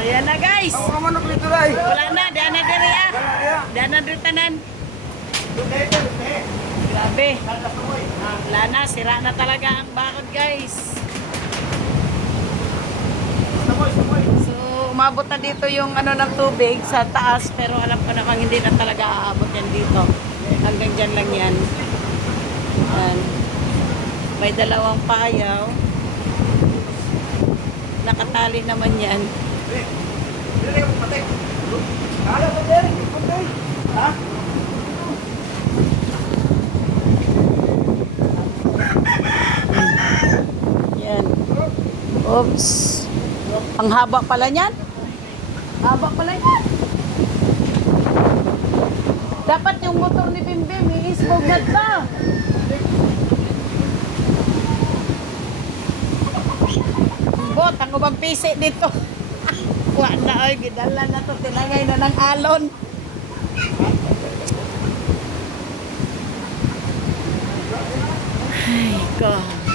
Ayan na guys. Ako ka manok dito ay. Wala na, daan na diri ah. Daan na diri tanan. Grabe. Wala na, sira na talaga ang bakod guys. So, umabot na dito yung ano ng tubig sa taas, pero alam ko namang hindi na talaga aabot yan dito. Hanggang dyan lang yan. Yan. May dalawang payaw. Nakatali naman yan. Yan. Oops. Ang haba pala niyan. Haba pala niyan. Dapat yung motor ni Bimbim, i-smoke na ito. Bot, ang ubang pisi dito. Wala na, ay, gidala na to. Tinangay na ng alon. Ay, God.